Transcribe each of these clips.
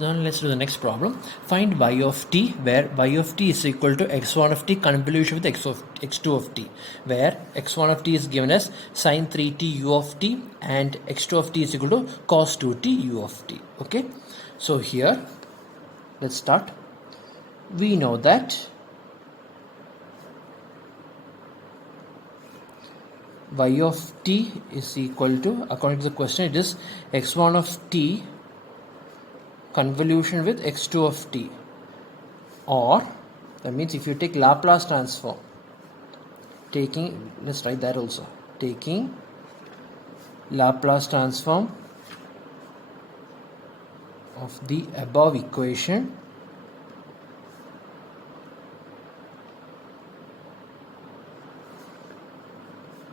So now let's do the next problem. Find y of t, where y of t is equal to x1 of t convolution with x2 of t, where x1 of t is given as sine 3t u of t and x2 of t is equal to cos 2t u of t. Okay, so here let's start. We know that y of t is equal to, according to the question, it is x1 of t convolution with x2 of t, or that means if you take Laplace transform, let's write that also, taking Laplace transform of the above equation,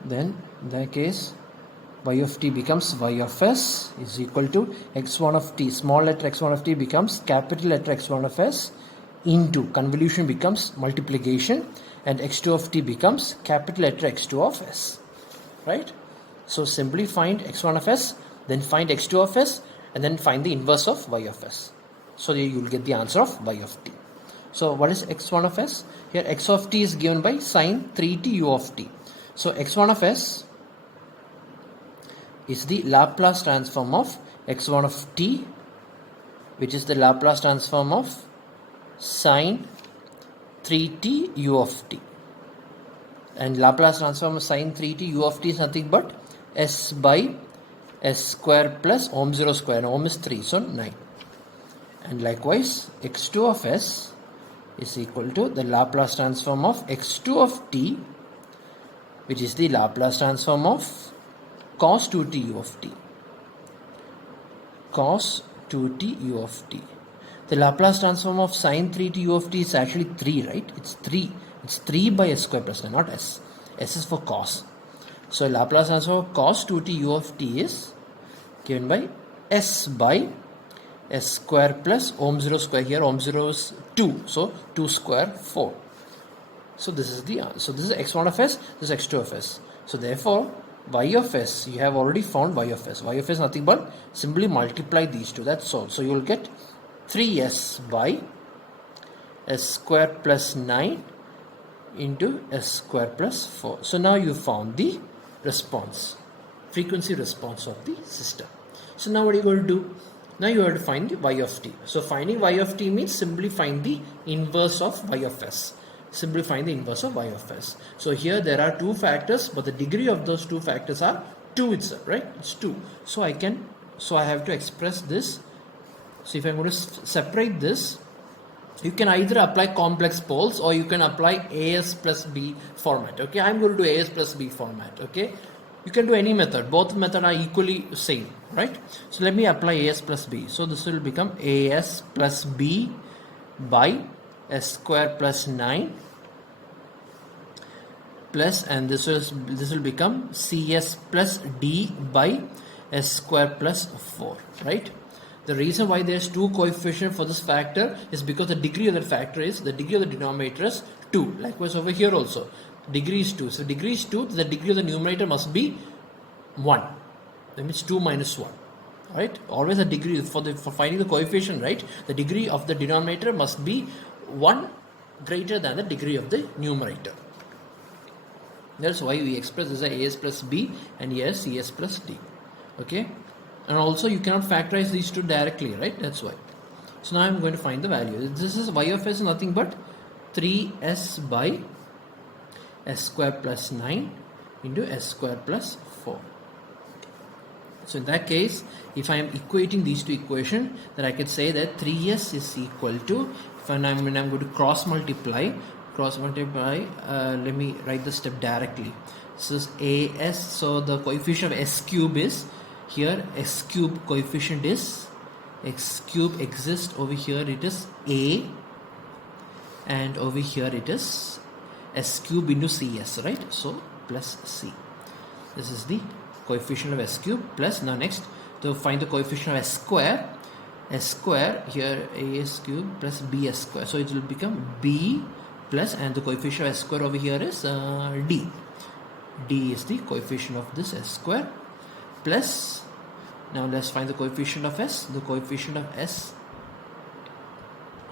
then in that case y of t becomes y of s is equal to x1 of t, small letter x1 of t becomes capital letter x1 of s, into convolution becomes multiplication, and x2 of t becomes capital letter x2 of s, right? So simply find x1 of s, then find x2 of s, and then find the inverse of y of s. So you will get the answer of y of t. So what is x1 of s? Here x of t is given by sine 3t u of t. So x1 of s is the Laplace transform of x1 of t, which is the Laplace transform of sine 3t u of t. And Laplace transform of sine 3t u of t is nothing but s by s square plus ohm 0 square. Ohm is 3, so 9. And likewise x2 of s is equal to the Laplace transform of x2 of t, which is the Laplace transform of cos 2t u of t. Cos 2t u of t. The Laplace transform of sine 3t u of t is actually 3, right? It's 3. It's 3 by s square plus 9, not s. S is for cos. So Laplace transform of cos 2t u of t is given by s by s square plus ohm 0 square. Here ohm 0 is 2. So 2 square 4. So this is the answer. So this is x1 of s, this is x2 of s. So therefore y of s, you have already found y of s. Y of s nothing but simply multiply these two. That's all. So you will get 3s by s square plus 9 into s square plus 4. So now you found the response, frequency response of the system. So now what are you going to do? Now you have to find the y of t. So finding y of t means simply find the inverse of y of s. Simply find the inverse of y of s. So here there are two factors, but the degree of those two factors are 2 itself, right? It's 2. So I have to express this. So if I'm going to separate this, you can either apply complex poles or you can apply as plus b format. Okay, I'm going to do as plus b format. Okay, you can do any method. Both methods are equally same, right? So let me apply as plus b. So this will become as plus b by s square plus 9 plus, and this will become cs plus d by s square plus 4, right? The reason why there's 2 coefficient for this factor is because the degree of that factor is, the degree of the denominator is 2. Likewise over here also degree is 2. So degree is 2, the degree of the numerator must be 1. That means 2 minus 1. Right? Always the degree for finding the coefficient, right? The degree of the denominator must be 1 greater than the degree of the numerator. That's why we express this as as plus b and here cs plus d. Okay, and also you cannot factorize these two directly, right? That's why. So now I'm going to find the value. This is y of s nothing but 3s by s square plus 9 into s square plus 4. So in that case, if I am equating these two equations, then I could say that 3s is equal to, when I'm going to cross multiply, let me write the step directly. So this as, so the coefficient of s cube is, here s cube coefficient is, x cube exists over here, it is a, and over here it is s cube into cs, right? So plus c. This is the coefficient of s cube plus, now next to find the coefficient of s square, here as cube plus bs square. So it will become b plus, and the coefficient of s square over here is d. D is the coefficient of this s square plus, now let's find the coefficient of s. The coefficient of s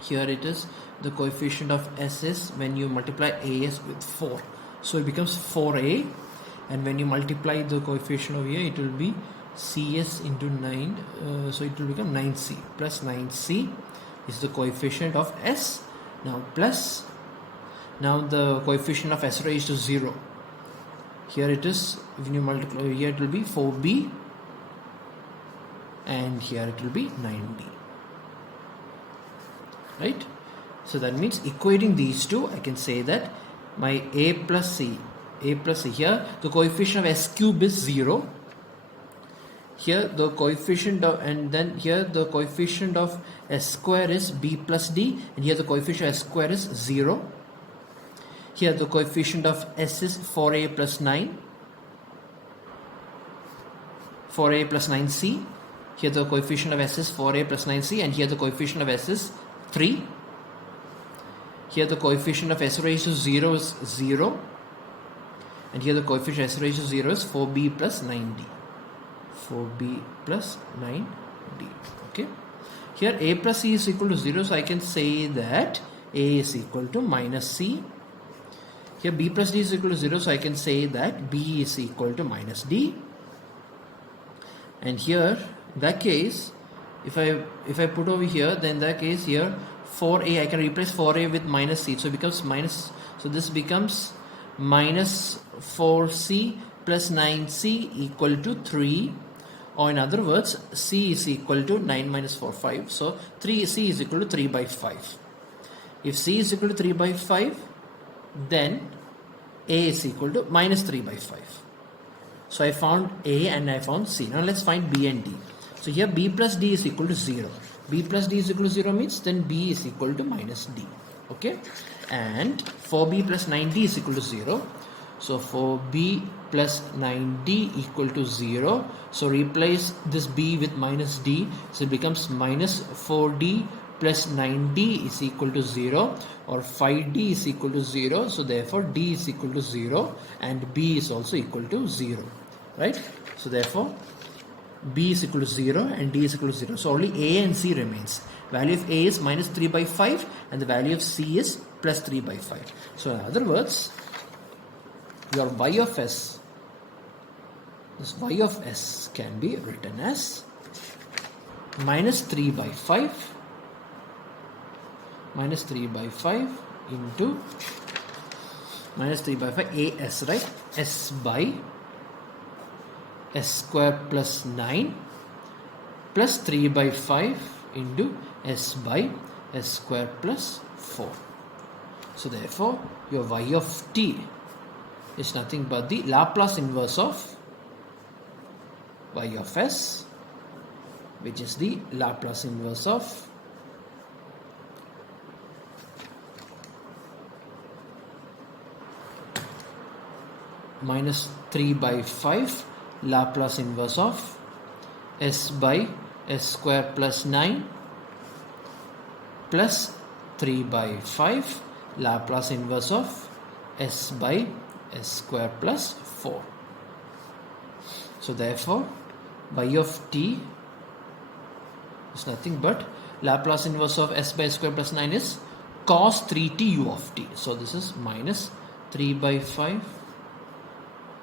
Here it is, the coefficient of s is when you multiply as with 4, so it becomes 4a, and when you multiply the coefficient over here, it will be cs into 9, so it will become 9c plus 9c is the coefficient of s. Now plus, now the coefficient of s raised to 0, here it is, when you multiply here it will be 4b, and here it will be 9d, right? So that means equating these two, I can say that my a plus c here, the coefficient of s cube is 0, here the coefficient of, and then here the coefficient of s square is b plus d, and here the coefficient of s square is 0. Here the coefficient of s is 4a plus 9, 4a plus 9c. Here the coefficient of s is 4a plus 9c, and here the coefficient of s is 3. Here the coefficient of s raised to 0 is 0, and here the coefficient s raised to 0 is 4b plus 9d. 4b plus 9d. Okay. Here a plus c is equal to 0, so I can say that a is equal to minus c. Here b plus d is equal to 0, so I can say that b is equal to minus d. And here, in that case, if I put over here, then in that case here 4a, I can replace 4a with minus c, so it becomes minus, so this becomes minus 4c plus 9c equal to 3, or in other words, c is equal to 9 minus 4, 5, so c is equal to 3 by 5. If c is equal to 3 by 5, then a is equal to minus 3 by 5. So I found a and I found c. Now let's find b and d. So here b plus d is equal to 0. B plus d is equal to 0 means then b is equal to minus d. Okay. And 4b plus 9d is equal to 0. So 4b plus 9d equal to 0. So replace this b with minus d. So it becomes minus 4d plus 9d is equal to 0, or 5d is equal to 0. So therefore d is equal to 0 and b is also equal to 0, right? So therefore b is equal to 0 and d is equal to 0. So only a and c remains. Value of a is minus 3 by 5 and the value of c is plus 3 by 5. So in other words, your y of s, this y of s can be written as minus 3 by 5 minus 3 by 5 into minus 3 by 5 as, right? S by s square plus 9 plus 3 by 5 into s by s square plus 4. So therefore your y of t is nothing but the Laplace inverse of y of s, which is the Laplace inverse of minus 3 by 5 Laplace inverse of s by s square plus 9 plus 3 by 5 Laplace inverse of s by s square plus 4. So therefore y of t is nothing but Laplace inverse of s by s square plus 9 is cos 3t u of t. So this is minus 3 by 5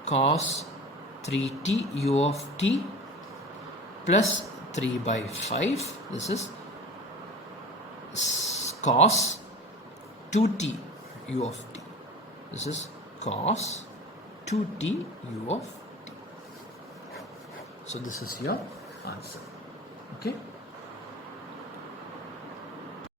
cos 3t u of t plus 3 by 5. This is cos 2t u of t. This is cos 2t u of t. So this is your answer. Okay.